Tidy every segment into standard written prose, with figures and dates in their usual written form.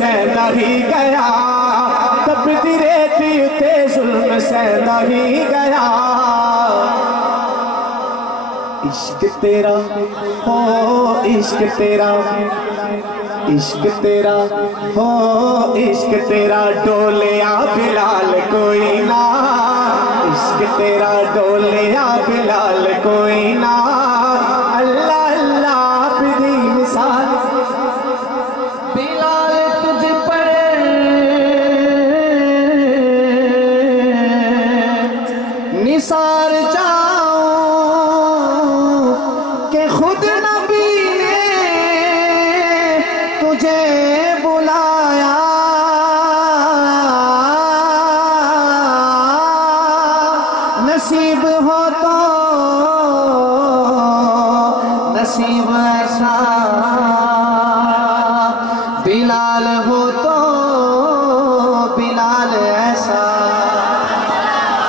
سہنا ہی گیا تپتی ریتی اتے ظلم سہنا ہی گیا عشق تیرا ہو عشق تیرا عشق تیرا ہو عشق تیرا ڈولیا بلال کوئی نہ عشق تیرا ڈولیا بلال کوئی نہ اللہ اللہ آپ دی مثال بلال تجھ پر نثار جاؤں کہ خود نبی نے تجھے بلایا نصیب ہو تو نصیب ایسا بلال ہو تو بلال ایسا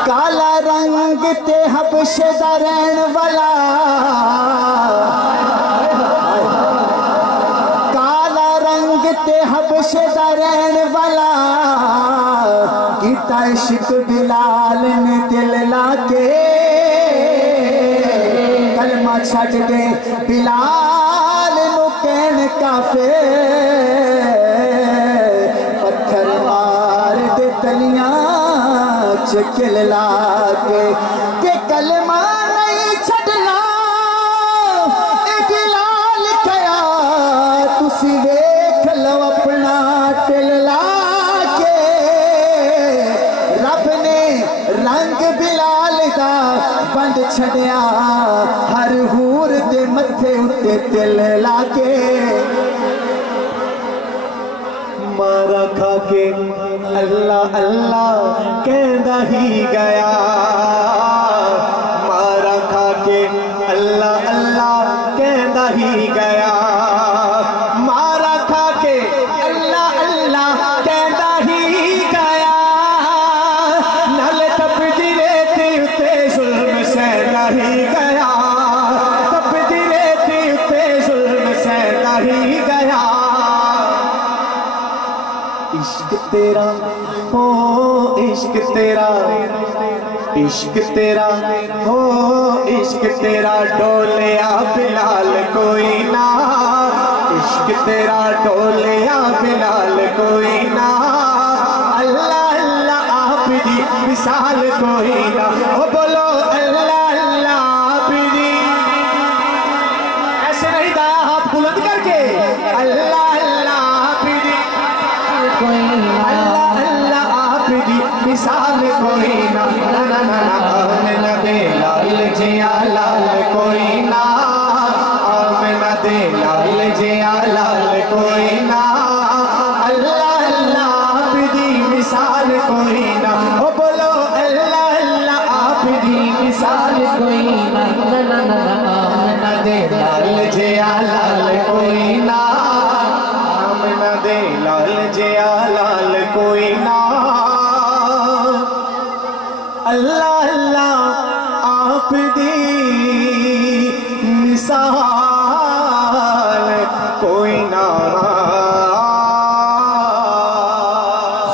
کالا رنگ تے حبش دا رہن والا کالا رنگ تے حبش دا رہن والا کیتا عشق بلال نے دل لا کے کلمہ چھٹ دے بلال نو کہن کافر پتھر مار دے تلیاں چکل لا کے کہ کلمہ نہیں چھڑنا اے بلال کیا تسی دیکھ لو اپنا دل لا کے رب نے رنگ بلال دا بند چھڑیا ہر حور دے متھے اتے دل لا کے مارا کھا کے اللہ اللہ کہندا ہی گیا مارا کھا کے اللہ اللہ کہندا ہی گیا مارا کھا کے اللہ اللہ کہندا ہی گیا نل تپدی ریتی اتے ظلم سہنا ہی گیا تپدی ریتی اتے ظلم سہنا ہی گیا عشق تیرا ہو عشق تیرا عشق تیرا ہو عشق تیرا ڈولیا بلال کوئی نہ عشق تیرا ڈولیا بلال کوئی نہ اللہ اللہ آپ دی مثال کوئی نہ او بولو اللہ اللہ آپ دی ایسے نہیں دایا ہاتھ بلند کر کے اللہ اللہ آپ دی اللہ اللہ آپ دی مثال کوئی نہ آمنہ دے لال جیا لال کوئی نہ آمنہ دے لال جیا لال کوئی نہ اللہ اللہ آپ دی مثال کوئی نہ او بولو اللہ اللہ آپ دی مثال کوئی نہ آمنہ دے لال جیا لال کوئی نہ آمنہ دے لال جیا لال کوئی نہ اللہ اللہ آپ دی مثال کوئی نہ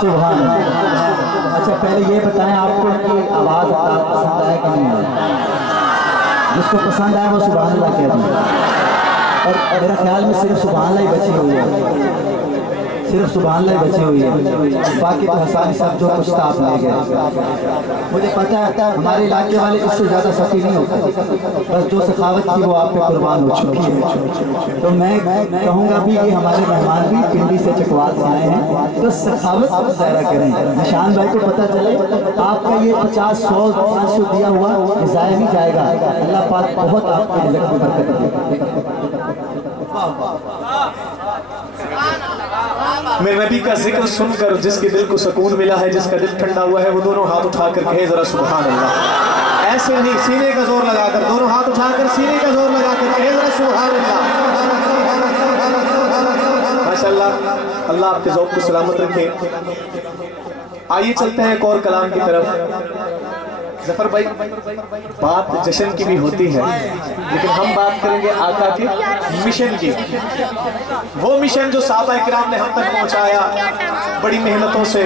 سبحان اللہ اچھا پہلے یہ بتائیں آپ کو کہ آواز پسند آئے کہ نہیں آئے جس کو پسند آئے وہ سبحان اللہ کہہ دیں اور میرا خیال میں صرف سبحان اللہ ہی بچی ہوئی ہے صرف سبحان اللہ ہی بچی ہوئی ہے باقی تو حسانی صاحب جو کچھ تھا آپ لے گئے مجھے پتہ ہے ہمارے علاقے والے اس سے زیادہ سخی نہیں ہوتے بس جو سخاوت کی وہ آپ پہ قربان ہو چکی ہے تو میں کہوں گا بھی کہ ہمارے مہمان بھی پنڈی سے چکوال سے آئے ہیں تو سخاوت ظاہرہ کریں نشان بھائی کو پتہ چلے آپ کا یہ 50 100 500 دیا ہوا ضائع نہیں جائے گا اللہ پاک بہت آپ کے رزق میں برکت دے میرے نبی کا ذکر سن کر جس کے دل کو سکون ملا ہے جس کا دل ٹھنڈا ہوا ہے وہ دونوں ہاتھ اٹھا کر کہے ذرا سبحان اللہ ایسے نہیں سینے کا زور لگا کر دونوں ہاتھ اٹھا کر سینے کا زور لگا کر کہے ذرا سبحان اللہ ماشاءاللہ اللہ آپ کے ذوق کو سلامت رکھے آئیے چلتے ہیں ایک اور کلام کی طرف ज़फ़र भाई, बात जश्न की भी होती है, लेकिन हम बात करेंगे आका के मिशन की। वो मिशन जो सहाबा इकराम ने हम तक पहुंचाया, बड़ी मेहनतों से,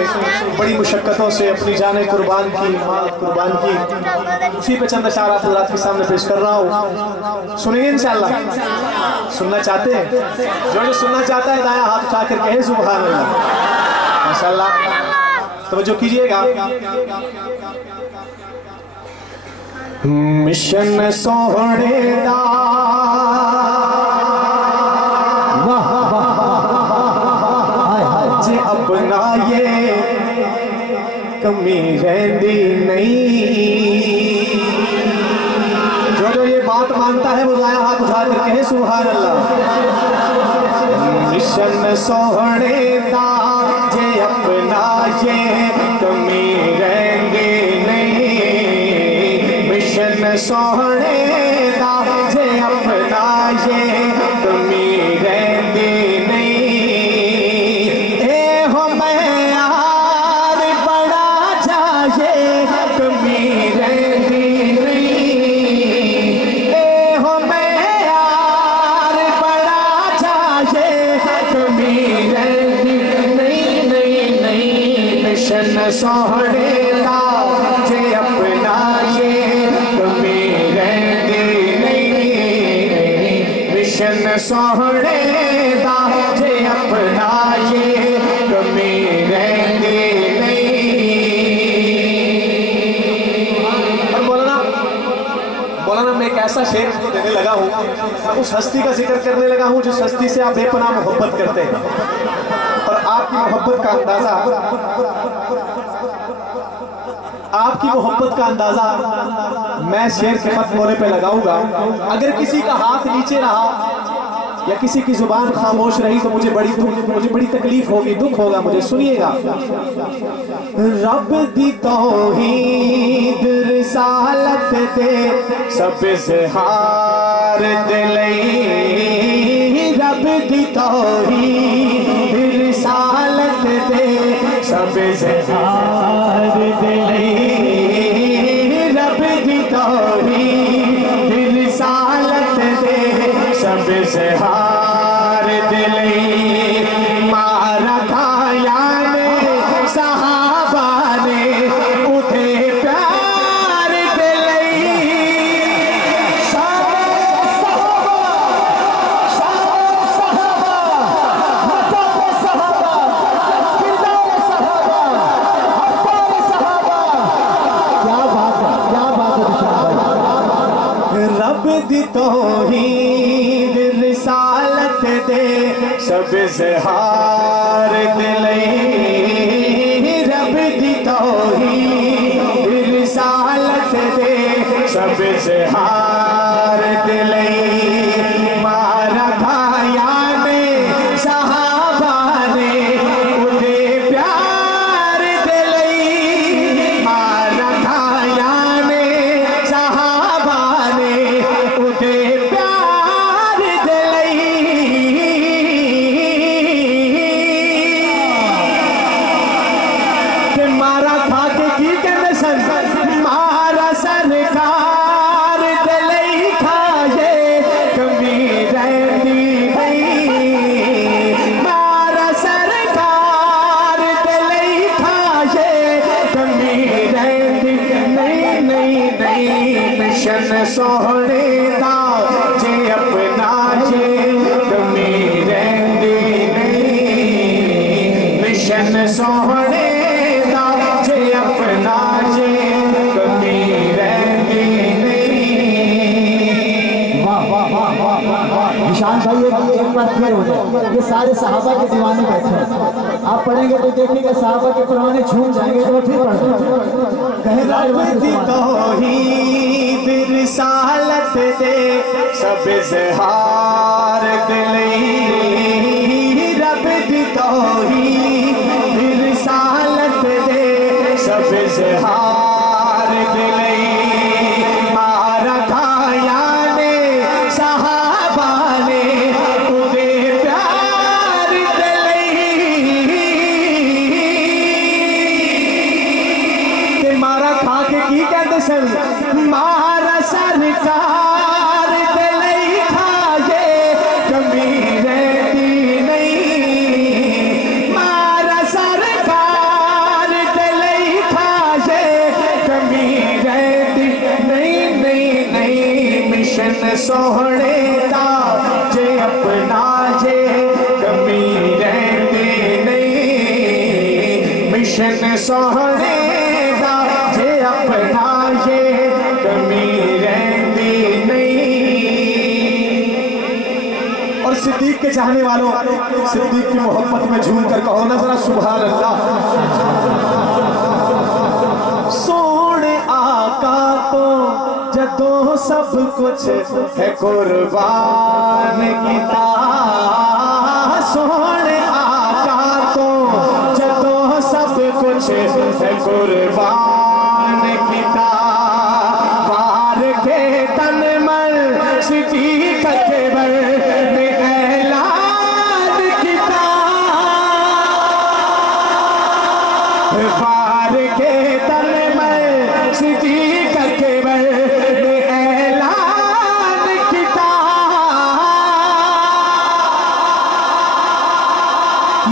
बड़ी मुशक्क़तों से अपनी जानें कुर्बान की, माल कुर्बान की। उसी पे चंद अशार आप हज़रात के सामने पेश कर रहा हूँ, सुनेंगे इंशाअल्लाह। सुनना चाहते हैं? जो सुनना चाहता है दाया हाथ उठा कर कहे सुभान अल्लाह। माशाअल्लाह, तवज्जो कीजिएगा। मिशन सोहणे दा जे अपना ये कमी रहती नहीं। जो ये बात मानता है वो दाया हाथ उठा कर कहे सुभान अल्लाह। मिशन सोहणे दा जे अपना ये कमी रहती नहीं। मिशन सोहणे दा जे अपना ये कमी रहती नहीं। ए हो मैं यार बड़ा जाए कमी रहती नहीं। ए हो मैं यार बड़ा जाए कमी रहती नहीं। नहीं नहीं मिशन सोहणे दा जे अपना ये कमी रहती नहीं। मिशन सोहणे दा जे अपना ये कमी रहती नहीं। और मौलाना मैं एक ऐसा शेर देने लगा हूँ, मैं उस हस्ती का जिक्र करने लगा हूँ जिस हस्ती से आप बेपनाह मोहब्बत करते हैं, और आपकी मोहब्बत का अंदाजा, आपकी मोहब्बत का अंदाजा मैं शेर के मत मोने पे लगाऊंगा। अगर किसी का हाथ नीचे रहा या किसी की जुबान खामोश रही तो मुझे बड़ी तकलीफ होगी, दुख होगा मुझे। सुनिएगा। रब दी तौहीद रिसालत दे सब इज़हार दिलई। रब दी तौहीद रिसालत दे सब इज़हार दिलई। रब दी तौहीद रिसालत दे सब इज़हार दिलई। मारा खाया ने सहाबा ने उठे प्यार दिलई। रब दी तौहीद रिसालत दे सब इज़हार दिलई। रब दी तौहीद रिसालत दे सब इज़हार दिलई। मारा खाया ने सहाबा ने उठे प्यार दिलई। मारा खाया ने सहाबा ने उठे प्यार दिलई। ते मारा खा के की कहते सन, मारा सरकार दिलई खाए कमी रहती नहीं। मारा सरकार दिलई खाए कमी रहती नहीं। नहीं नहीं मिशन सोहणे दा जे अपना ये कमी रहती नहीं। मिशन सोहणे दा जे अपना ये कमी रहती नहीं। वाह वाह वाह वाह वाह वाह। निशान भाई एक बार फिर हो जाए, ये सारे सहाबा के दीवाने बैठे हैं। आप पढ़ेंगे तो देखेंगे सहाबा के पुराने झूम जाएंगे, तो फिर पढ़ कहे रब दी तौहीद रिसालत दे सब इज़हार दिलई। रब दी तौहीद रिसालत दे सब इज़हार दिलई। मारा खाया ने सहाबा ने उदे प्यार दिलई। ते मारा खा के की कहते सन मारा सरकार दे लई खाए कमी रहती नहीं मारा सरकार दे लई खाए कमी रहती नहीं नहीं नहीं मिशन सोहने दा जे अपना जे कमी रहती नहीं मिशन सोहने दा जे अपना ये कमी रहती नहीं। और सिद्दीक के चाहने वालों सिद्दीक की मोहब्बत में झूम कर कहो ना जरा सुभान अल्लाह। सोने आका तो जदों सब कुछ है कुर्बान किता सोने आका तो जदों सब कुछ है कुर्बान किता वार के तन मल सिद्दीक अकबर ने ऐलान किता वार के तन मल सिद्दीक अकबर ने ऐलान किता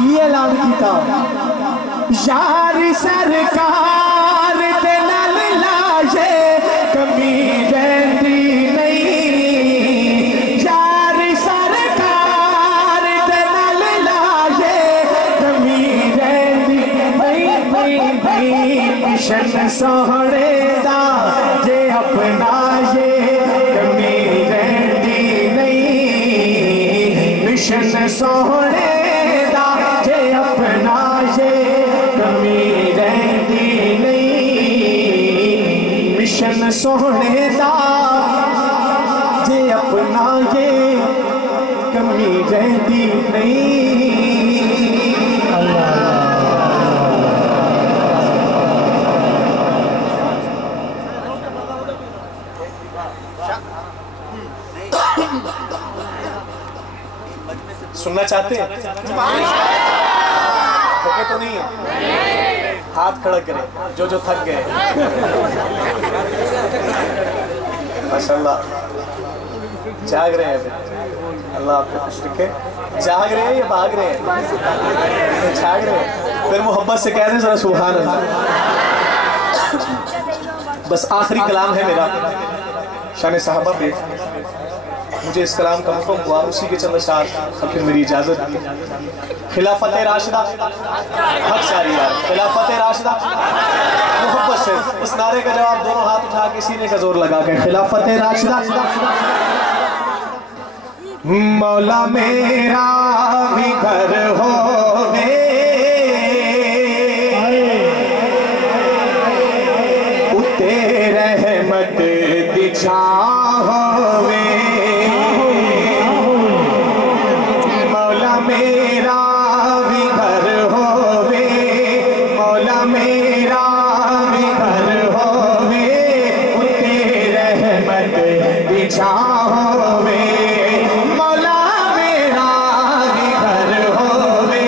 ये ऐलान किता यारी सरकार दे नाल लाजे कमी रहती नहीं यारी सरकार दे नाल लाजे कमी रहती नहीं नहीं नहीं मिशन सोहने दा जे अपना ये कमी रहती नहीं मिशन सोहने दा जे अपना ये कमी रहती नहीं मिशन सोहने दा जे अपना ये कमी रहती नहीं। सुनना चाहते हैं? थके तो नहीं है? हाथ खड़ा करें जो जो थक गए। माशाल्लाह जाग रहे हैं अभी। अल्लाह आपको खुश रखे। जाग रहे हैं या भाग रहे हैं? जाग रहे हैं। फिर मोहब्बत से कह दें जरा सुभान अल्लाह। बस आखिरी कलाम है मेरा शान साहबा पे। मुझे इस कलाम का हुक्म हुआ उसी के चंद अशार और फिर मेरी इजाजत दी। खिलाफत राशिदा हक सारी यार खिलाफत राशिदा मोहब्बत से इस नारे का जवाब दोनों हाथ उठा के सीने का जोर लगा के खिलाफत राशिदा। मौला मेरा भी घर होवे उते रहमत दी छां होवे मौला मेरा भी घर होवे मौला मेरा भी घर होवे उते रहमत दी छां होवे मौला मेरा भी घर होवे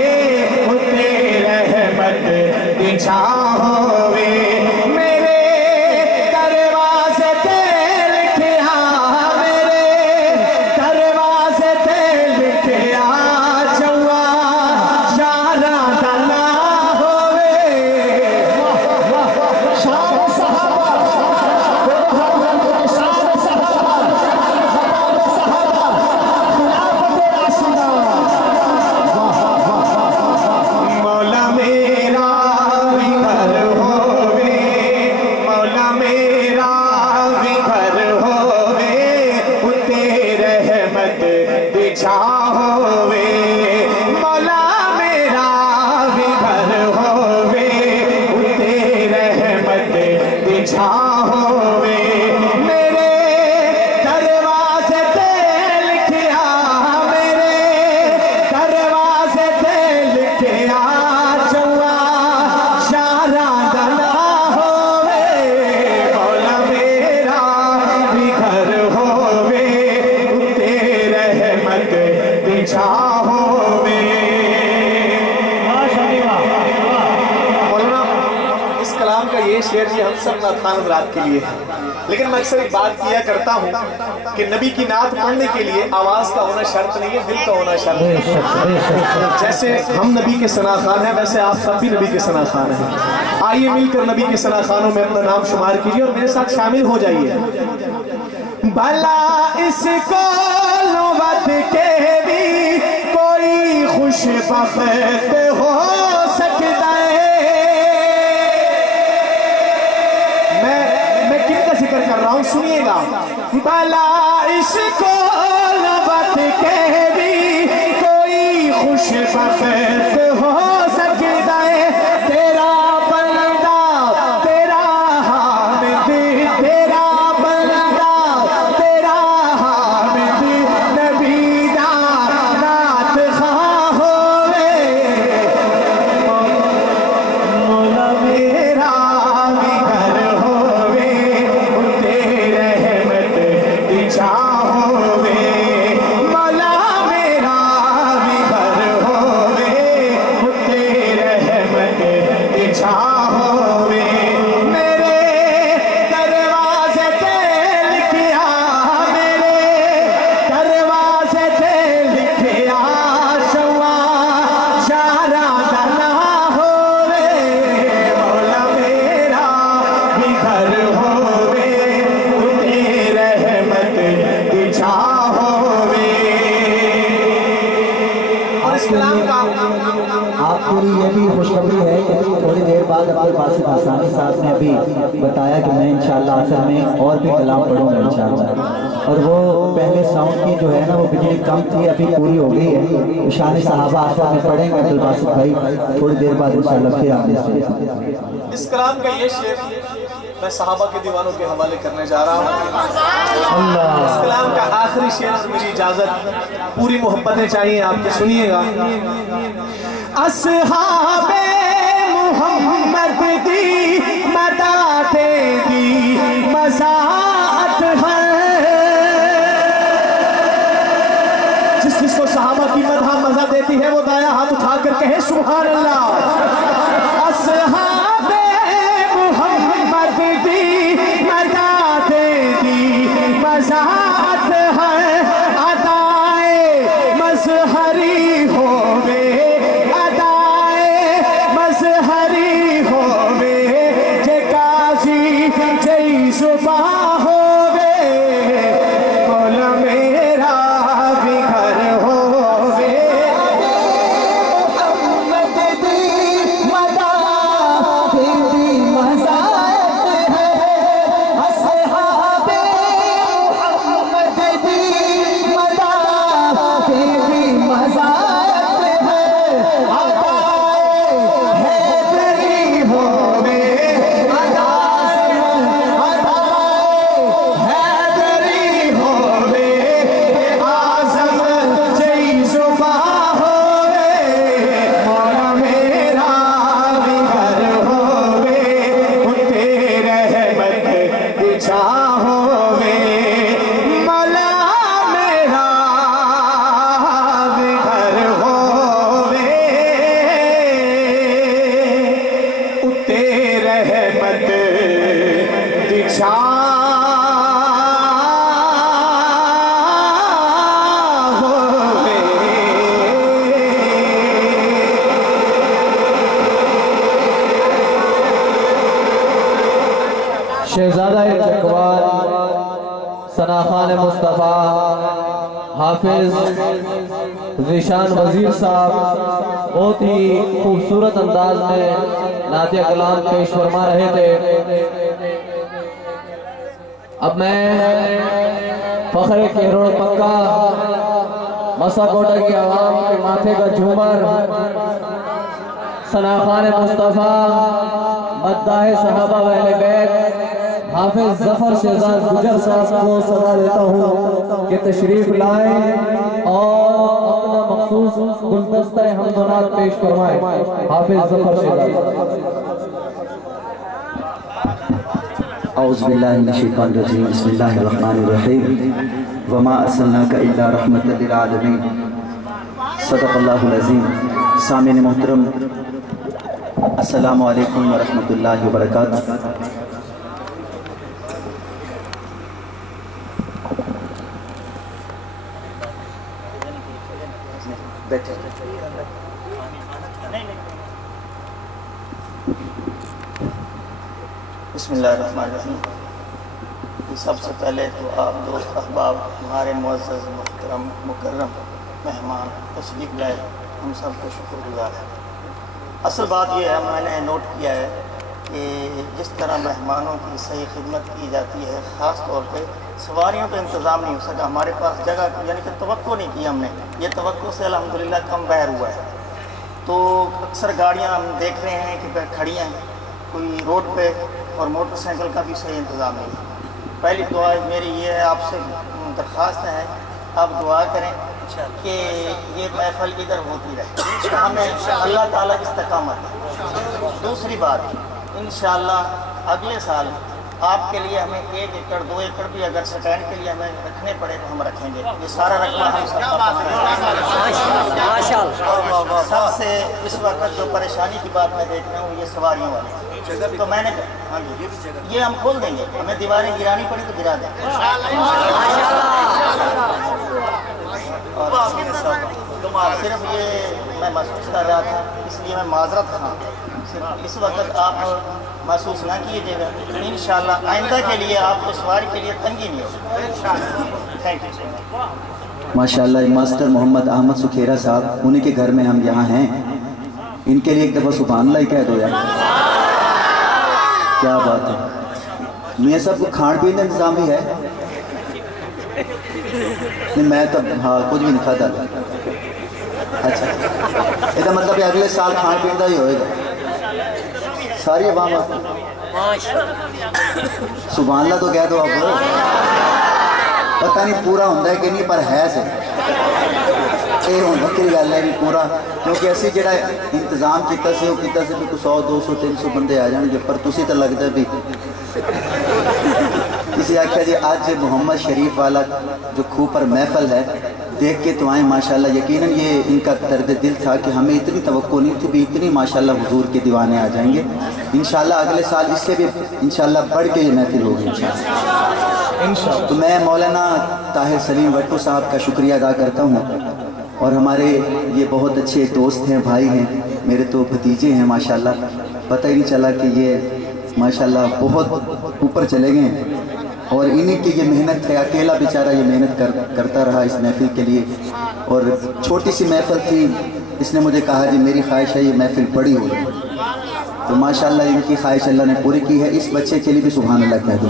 شعر یہ ہم سب نعت خوان حضرات کے لیے ہے، لیکن میں اکثر ایک بات کیا کرتا ہوں کہ نبی کی نعت پڑھنے کے لیے آواز کا ہونا شرط نہیں ہے، دل کا ہونا شرط ہے۔ جیسے ہم نبی کے ثنا خوان ہیں ویسے آپ سب بھی نبی کے ثنا خوان ہیں۔ آئیے مل کر نبی کے ثنا خوانوں میں اپنا نام شمار کیجیے اور میرے ساتھ شامل ہو جائیے۔ بھلا اس کو نوبت کے بھی کوئی خوش بخت ہو سکتا ہے۔ میں کن کا ذکر کر رہا ہوں سنیے گا۔ بھلا اس کو نوبت کے بھی کوئی خوش بخت ہو سکتا ہے۔ تیرا بندہ تیرا حامد، تیرا بندہ تیرا حامد، نبی دا نعت خواہ ہوئے، مولا میرا بھی گھر ہوئے، تیرے رحمت دی چھاں ہوئے، مولا میرا بھی گھر ہوئے، تیرے رحمت دی چھاں ہوئے۔ میرے دروازے تے لکھیا، میرے دروازے تے لکھیا، شوا شارع دا نام ہوئے، مولا میرا بھی گھر ہوئے، تیرے رحمت دی چھاں ہوئے۔ اور اس کلام کا آپ کے لیے یہ بھی خوشخبری ہے کہ تھوڑی دیر بعد عبد الباسط حسانی صاحب نے ابھی بتایا کہ میں انشاءاللہ آخر میں اور بھی کلام پڑھوں گا انشاءاللہ، اور وہ پہلے ساؤنڈ کی جو ہے نا وہ بجلی کم تھی، ابھی پوری ہو گئی ہے۔ شان صحابہ آخر میں پڑھیں گے عبد الباسط بھائی تھوڑی دیر بعد انشاءاللہ پھر آپ نے اس کلام کا یہ شعر میں صحابہ کے دیوانوں کے حوالے کرنے جا رہا ہوں۔ اس کلام کا آخری شعر، مجھے اجازت، پوری محبتیں چاہیے آپ کے، سنیے گا۔ اصحاب محمد دی مدد دی مزاحت ہے، جس کو صحابہ کی مدح مزہ دیتی ہے وہ دایا ہاتھ اٹھا کر کہے سبحان اللہ۔ اصحاب محمد دی مدد دی مزاحت ہے، ادائے مظہری ہوئے، ادائے مظہری ہوئے، جے قاضی جے زباں ہوئے، مولا میرا بھی گھر ہوئے، محمد دی مدد دی مزاحت ہے، اصحاب محمد دی مدد دی مزاحت ہے، ادائے حیدری ہوئے، ادائے حیدری ہوئے، اعظم جے زباں ہوئے، مولا میرا بھی گھر ہوئے، تیرے رحمت دی چھاں ہوئے، مولا میرا بھی گھر ہوئے، تیرے رحمت دی چھاں ہوئے۔ شہزادہ چکوال ثنا خوان مصطفیٰ حافظ ذیشان وزیر صاحب بہت ہی خوبصورت انداز میں نعت کلام پیش فرما رہے تھے۔ اب میں فخر کیروڑ پکا مسا کوٹا کی عوام کے ماتھے کا جھومر ثنا خوان مصطفیٰ مداح صحابہ و اہل بیت حافظ ظفر شہزاد گجر صاحب کو صدا دیتا ہوں کہ تشریف لائیں اور اپنا مخصوص گلدستہ حمد و نعت پیش فرمائیں۔ حافظ ظفر شہزاد۔ اعوذ باللہ من الشیطان الرجیم، بسم اللہ الرحمن الرحیم، وما ارسلناک الا رحمت للعالمین، صدق اللہ العظیم۔ سامعین محترم، अस्सलामु अलैकुम वरहमतुल्लाहि वबरकातुह। बिस्मिल्लाहिर्रहमानिर्रहीम। सबसे पहले तो आप दोस्त अहबाब, हमारे मुअज़्ज़ज़ मुहतरम मुकर्रम मेहमान तशरीफ़ लाए, हम सबको शुक्रगुज़ार हैं। असल बात यह है, मैंने नोट किया है कि जिस तरह मेहमानों की सही खिदमत की जाती है, ख़ास तौर पे सवारियों का इंतज़ाम नहीं हो सका, हमारे पास जगह यानी कि तवक्को नहीं की हमने, ये तवक्को से अल्हम्दुलिल्लाह कम बहर हुआ है। तो अक्सर गाड़ियाँ हम देख रहे हैं कि खड़ी हैं कोई रोड पे, और मोटरसाइकिल का भी सही इंतज़ाम नहीं है। पहली दुआ मेरी ये है, आपसे दरख्वास्त है, आप दुआ करें कि ये महफिल इधर होती रहे, हमें अल्लाह ताला की इस्तकामत है। दूसरी बात, इंशाअल्लाह अगले साल आपके लिए हमें 1 एकड़ 2 एकड़ भी अगर स्टैंड के लिए हमें रखने पड़े तो हम रखेंगे। ये सारा रकबा हम माशाअल्लाह। सबसे इस वक्त जो परेशानी की बात मैं देख रहा हूँ ये सवारियों वाली, तो मैंने हाँ जी ये हम खोल देंगे, हमें दीवारें गिरानी पड़ी तो गिरा देंगे। और सिर्फ ये मैं महसूस कर रहा था, इसलिए मैं माजरत हाँ, सिर्फ इस वक्त आप महसूस ना कीजिएगा। इंशाअल्लाह आइंदा के लिए आपको सवारी के लिए तंगी नहीं होगी। Thank you. माशाअल्लाह मास्टर मोहम्मद अहमद सुखेरा साहब, उन्हीं के घर में हम यहाँ हैं। इनके लिए एक दफ़ा सुभान अल्लाह कह दो यार, क्या बात है। मैं सबको खान पीने का इंतज़ाम भी है नहीं, मैं तो हाँ कुछ भी नहीं खाता। अच्छा, इसका मतलब है अगले साल खान पीने का ही होएगा सारी आवाम। सुभान अल्लाह तो कह दो आप, पता नहीं पूरा होता है कि नहीं, पर है से ये हूँ वक्री गल है भी पूरा, क्योंकि असी जो इंतजाम किया से भी 100 200 300 बंदे आ जाएंगे, पर तुसी तो लगता भी किसी आख्या जी आज मोहम्मद शरीफ वाला जो खूह पर महफल है देख के तो आए माशाल्लाह। यकीनन ये इनका दर्द दिल था कि हमें इतनी तवक्को नहीं थी भी इतनी माशाल्लाह हुजूर के दीवाने आ जाएंगे। इंशाल्लाह अगले साल इससे भी इंशाल्लाह बढ़ के ये महफिल होगी इंशाल्लाह। तो मैं मौलाना ताहिर सलीम वट्टू साहब का शुक्रिया अदा करता हूँ, और हमारे ये बहुत अच्छे दोस्त हैं, भाई हैं, मेरे तो भतीजे हैं माशाल्लाह। पता ही नहीं चला कि ये माशाल्लाह बहुत ऊपर चले गए हैं, और इन्हीं की ये मेहनत है। अकेला बेचारा ये मेहनत करता रहा इस महफिल के लिए, और छोटी सी महफिल थी, इसने मुझे कहा जी मेरी ख्वाहिश है ये महफिल बड़ी हो, तो माशाल्लाह इनकी ख्वाहिश अल्लाह ने पूरी की है। इस बच्चे के लिए भी सुभान अल्लाह कह दो।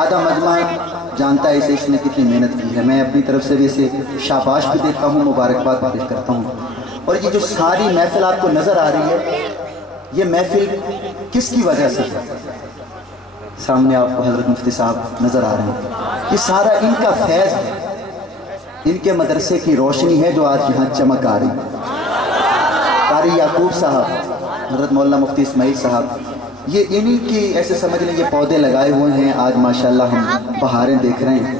आधा मजमा जानता है इसे, इसने कितनी मेहनत की है। मैं अपनी तरफ से भी इसे शाबाश भी देता हूँ, मुबारकबाद पेश करता हूँ। और ये जो सारी महफिल आपको नज़र आ रही है, ये महफिल किसकी वजह से है? सामने आपको हज़रत मुफ्ती साहब नज़र आ रहे हैं, ये सारा इनका फैज़ है, इनके मदरसे की रोशनी है जो आज यहाँ चमक आ रही है। कारी याकूब साहब, हज़रत मौलाना मुफ्ती इस्माइल साहब, ये इन्हीं की ऐसे समझ लें ये पौधे लगाए हुए हैं, आज माशाल्लाह हम बहारें देख रहे हैं।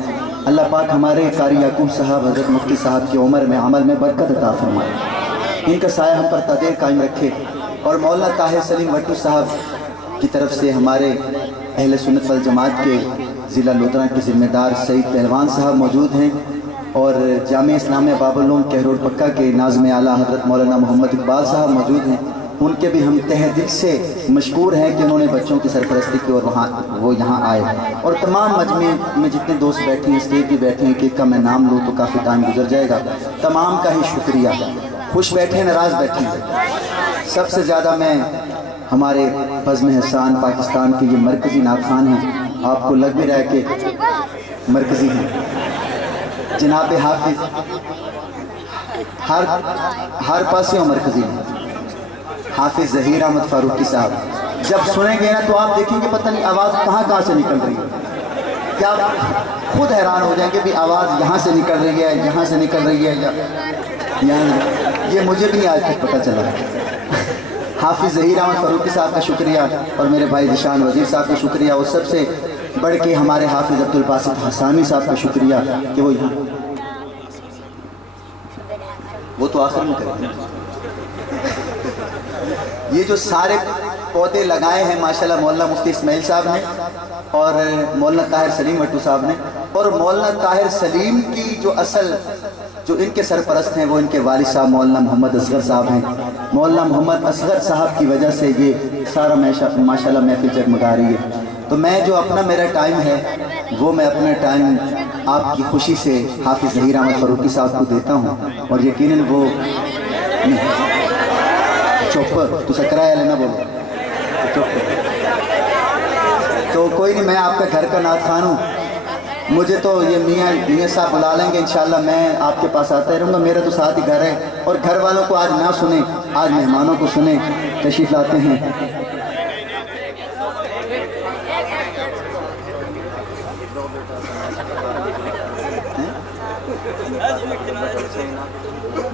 अल्लाह पाक हमारे कारी याकूब साहब, हज़रत मुफ्ती साहब की उम्र में अमल में बरकत अता फरमाए, इनका साया हम पर तदेर कायम रखे। और मौलाना ताहिर सलीम वट्टू साहब की तरफ से हमारे अहले सुन्नत वल जमात के ज़िला लोधरा के ज़िम्मेदार सईद पहलवान साहब मौजूद हैं, और जामिया इस्लामिया बाबुल उलूम कहरोड पक्का के नाज़िम आला हज़रत मौलाना मोहम्मद इकबाल साहब मौजूद हैं। उनके भी हम तहे दिल से मशकूर हैं कि उन्होंने बच्चों की सरपरस्ती की और वो यहाँ आए। और तमाम मजमे में जितने दोस्त बैठे हैं, स्टेज भी बैठे हैं, कि का मैं नाम लूँ तो काफ़ी टाइम गुजर जाएगा, तमाम का ही शुक्रिया। खुश बैठे हैं, नाराज़ बैठे हैं। सबसे ज़्यादा मैं हमारे बज़्म एहसान पाकिस्तान के ये मरकज़ी नाख़ान हैं, आपको लग भी रहा है कि मरकज़ी हैं, जनाब हाफिज़ हर पासे मरकज़ी हैं, हाफिज़ ज़हीर अहमद फारूकी साहब। जब सुनेंगे ना तो आप देखेंगे पता नहीं आवाज़ कहाँ से निकल रही है, क्या आप खुद हैरान हो जाएंगे भी आवाज़ यहाँ से निकल रही है, यहाँ से निकल रही है, या ये मुझे भी आज तक पता चला। हाफिज़ ज़हीर अहमद फारूकी साहब का शुक्रिया, और मेरे भाई जिशान वज़ीर साहब का शुक्रिया, और सबसे बढ़ के हमारे हाफिज़ अब्दुल बासित हसानी साहब का शुक्रिया कि वो यहाँ, वो तो आखिर में करेंगे। یہ جو سارے پودے لگائے ہیں ماشاءاللہ مولانا مفتی اسماعیل صاحب نے اور مولانا طاہر سلیم وٹو صاحب نے، اور مولانا طاہر سلیم کی جو اصل جو ان کے سرپرست ہیں وہ ان کے والد صاحب مولانا محمد اصغر صاحب ہیں. مولانا محمد اصغر صاحب کی وجہ سے یہ سارا ماشاءاللہ محفل جگمگا رہی ہے. تو میں جو میرا ٹائم ہے وہ میں اپنا ٹائم آپ کی خوشی سے حافظ ظہیر احمد فاروقی صاحب کو دیتا ہوں، اور یقیناً وہ چپ تو سکرایا لینا بولو تو کوئی نہیں، میں آپ کا گھر کا نعت خوان ہوں. مجھے تو یہ میاں صاحب بلا لیں گے انشاءاللہ، میں آپ کے پاس آتا ہی رہوں گا. میرا تو ساتھ ہی گھر ہے، اور گھر والوں کو آج نہ سنیں، آج مہمانوں کو سنیں. تشریف لاتے ہیں.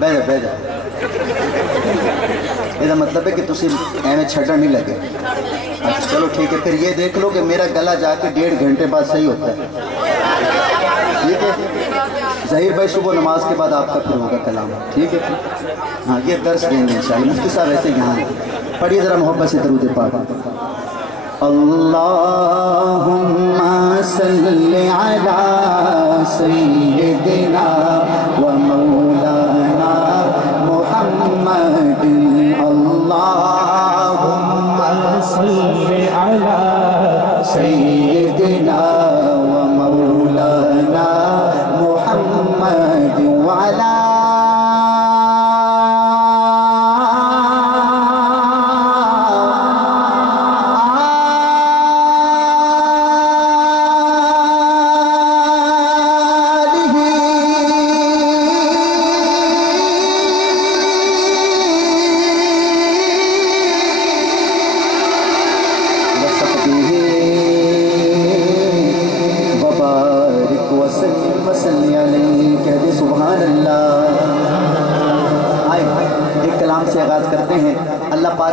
بہ جا یہ مطلب ہے کہ تسی ایویں چھڑن نہیں لگے. اچھا چلو ٹھیک ہے، پھر یہ دیکھ لو کہ میرا گلا جا کے 1.5 گھنٹے بعد صحیح ہوتا ہے. ٹھیک ہے ظہیر بھائی، صبح نماز کے بعد آپ کا پھر ہوگا کلام. ٹھیک ہے ہاں، یہ درس دیں گے انشاءاللہ. مفتی صاحب ایسے یہاں ہیں. پڑھیے ذرا محبت سے درود پاک. اللہم صلی علی سیدنا و مولانا محمد. اللہم صلی علی سیدنا و مولانا محمد وعلی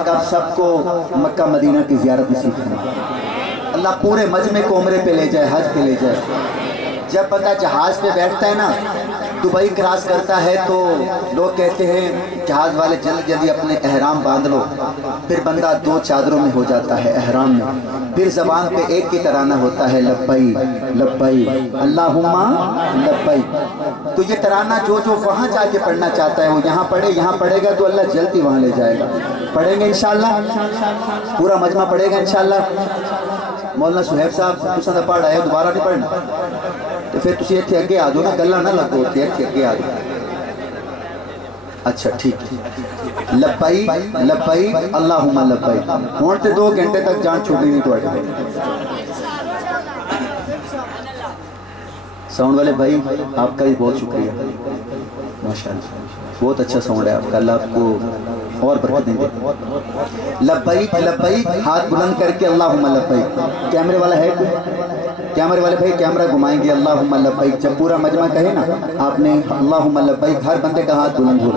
آپ سب کو مکہ مدینہ کی زیارت نصیب فرمائے. اللہ پورے مجمع کو عمرے پہ لے جائے، حج پہ لے جائے. جب بندہ جہاز پہ بیٹھتا ہے نا، دبئی کراس کرتا ہے، تو لوگ کہتے ہیں جہاز والے جلدی جلدی اپنے احرام باندھ لو. پھر بندہ 2 چادروں میں ہو جاتا ہے احرام میں. پھر زبان پہ ایک ہی ترانہ ہوتا ہے لبئی لبئی اللہم لبئی. تو یہ ترانہ جو وہاں جا کے پڑھنا چاہتا ہے وہ یہاں پڑھے گا تو اللہ جلدی وہاں لے جائے گا. پڑھیں گے انشاءاللہ، پورا مجمع پڑھے گا انشاءاللہ. مولانا صہیب صاحب تساں دا پڑھ آئے دوبارہ نہیں پڑھنا، تو پھر تسی ایتھے اگے آ جاؤ نا، گلاں نہ لگو، ایتھے اگے آ جاؤ. اچھا ٹھیک ہے. لبئی لبئی اللہم لبئی. ہون تے 2 گھنٹے تک جان چھوڑی نہیں تواڈے. ساؤنڈ والے بھائی آپ کا بھی بہت شکریہ، ماشاءاللہ بہت اچھا ساؤنڈ ہے آپ کا. اللہ آپ کو اور برکت دیں گے. لبیک لبیک ہاتھ بلند کر کے اللہم لبیک. کیمرے والا ہے کوئی؟ کیمرے والے بھائی کیمرہ گھمائیں گے. اللہم لبیک جب پورا مجمع کہے نا، آپ نے اللہم لبیک، ہر بندے کا ہاتھ بلند ہو.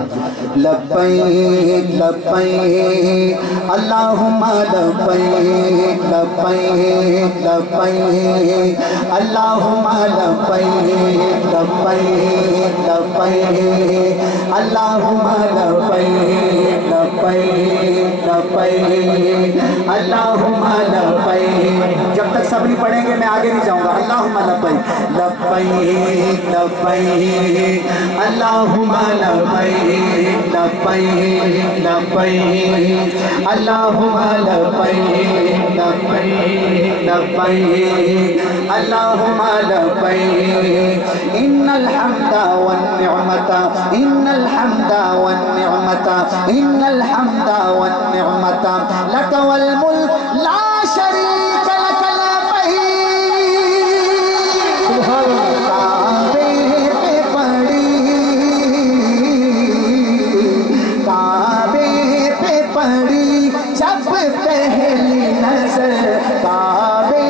لبیک لبیک اللہم لبیک لبیک لبیک اللہم لبیک لبیک لبیک اللہم لبیک لبیک لبیک اللہم لبیک. جب تک سب نہیں پڑھیں گے میں آگے نہیں جاؤں گا. اللہم لبیک لبیک لبیک اللہم لبیک لبیک لبیک اللہم لبیک لبیک لبیک اللہم لبیک. ان الحمد والنعمت ان الحمد والنعمت ان الحمد والنعمت لك والملك لا شريك لك لبيك. سبحان اللہ. کعبے پہ پڑی جب پہلی نظر، کعبے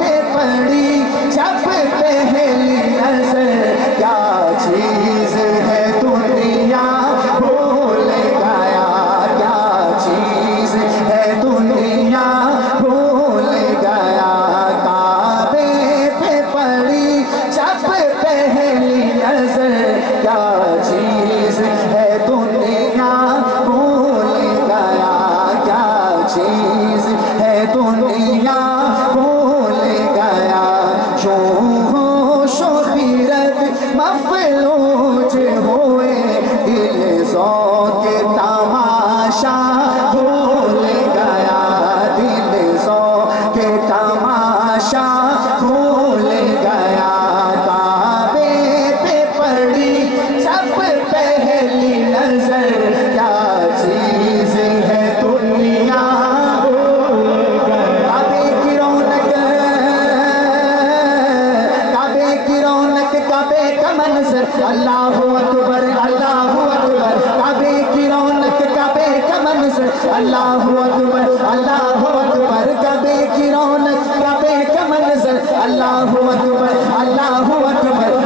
پہ پڑی جب پہلی نظر، کیا چیز ہے دنیا بھول گیا، کیا چیز ہے دنیا بھول گیا. کعبے پہ پڑی جب پہلی نظر، کیا چیز ہے دنیا بھول گیا. अल्लाहु अकबर अल्लाहु अकबर काबे की रौनक काबे का मंजर अल्लाहु अकबर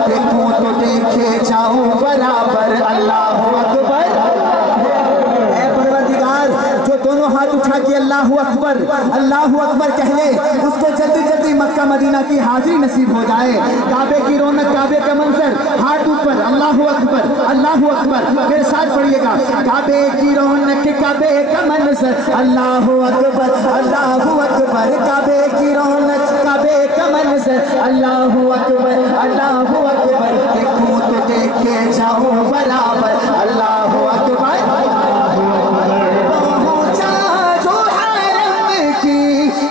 देखूं तो देखे जाऊं बराबर अल्लाहु अकबर। ऐ परवरदिगार जो दोनों हाथ उठा के अल्लाहु अकबर कह ले उसको जल्दी जल्दी मक्का मदीना की हाजिरी नसीब हो जाए। काबे की रौनक काबे का मंजर हाथ ऊपर अल्लाहु अकबर मेरे साथ पढ़िएगा। काबे की रौनक काबे का मंजर अल्लाहु अकबर काबे की रौनक काबे का मंजर अल्लाहु अकबर देखूं तो देखे जाऊं बराबर अल्लाहु अकबर। पहुंचा जो हरम की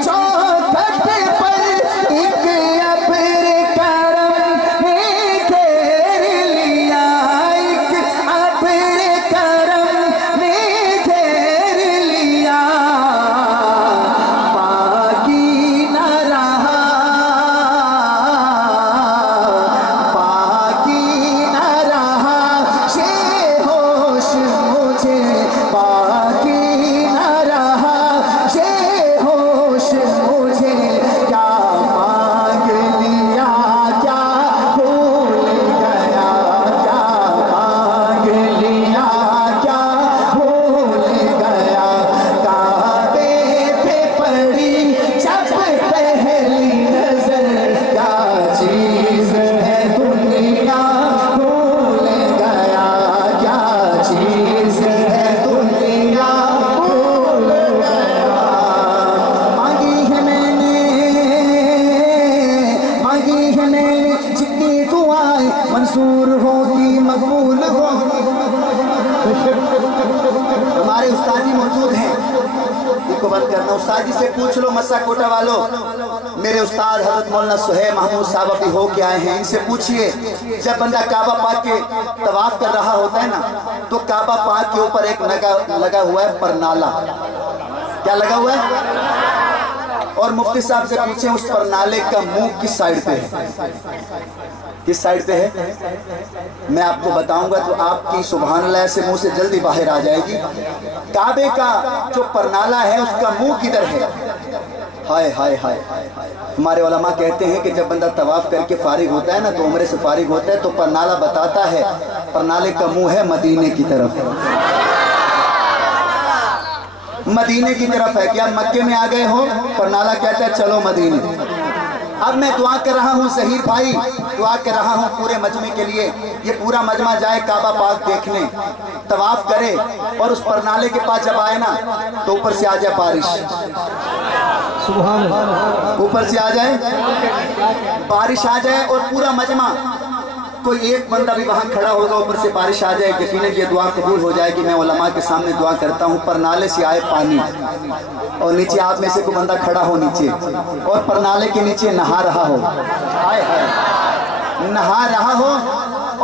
चौखट पर एक अब्र करम ने घेर लिया एक अब्र करम ने घेर लिया बाकी न रहा शे होश मुझे बाकी न रहा शे होश मुझे क्या मांग लिया क्या भूल गया क्या मांग लिया क्या भूल गया काबे पे पड़ी जब पहली नजर क्या चीज है दुनिया भूल गया क्या चीज है दुनिया भूल गया। मांगी है मैंने जितनी दुआएं मंसूर होगी मकबूल होगी। हमारे उस्ताद जी मौजूद हैं, इनको बंद करना। उस्ताद जी से पूछ लो मस्सा कोटा वालों, मेरे उस्ताद हजरत मौलाना सुहेब महमूद साहब अभी हो के आए हैं, इनसे पूछिए जब बंदा काबा पाक के तवाफ कर रहा होता है ना तो काबा पाक के ऊपर एक लगा हुआ है परनाला। क्या लगा हुआ है? और मुफ्ती साहब से पूछे उस परनाले का मुंह किस साइड पे है? किस साइड पे है? मैं आपको बताऊंगा तो आपकी सुभान अल्लाह से मुंह से जल्दी बाहर आ जाएगी। काबे का जो परनाला है उसका मुंह किधर है? हाय हाय हाय। हमारे उलमा कहते हैं कि जब बंदा तवाफ करके फारिग होता है ना तो उम्रे से फारिग होता है तो परनाला बताता है, परनाले का मुंह है मदीने की तरफ, मदीने की तरफ है। क्या मक्के में आ गए हो? परनाला कहता है चलो मदीने। अब मैं दुआ कर रहा हूँ ज़हीर भाई, दुआ कर रहा हूँ पूरे मजमे के लिए, ये पूरा मजमा जाए काबा पाक देखने, तवाफ करे और उस परनाले के पास जब आए ना तो ऊपर से आ जाए बारिश, सुभान अल्लाह, ऊपर से आ जाए बारिश आ जाए और पूरा मजमा कोई एक बंदा भी वहाँ खड़ा होगा, ऊपर से बारिश आ जाए, यकीनन ये दुआ कबूल हो जाएगी। मैं उलमा के सामने दुआ करता हूँ परनाले से आए पानी और नीचे आप में से कोई बंदा खड़ा हो नीचे और परनाले के नीचे नहा रहा हो, हाय हाय, नहा रहा हो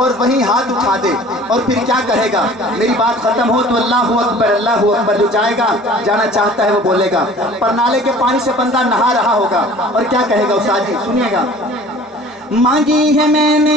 और वहीं हाथ उठा दे और फिर क्या कहेगा? मेरी बात खत्म हो तो अल्लाहु अकबर, जो जाएगा जाना चाहता है वो बोलेगा। परनाले के पानी से बंदा नहा रहा होगा और क्या कहेगा उस्ताद जी सुनिएगा। मांगी है मैंने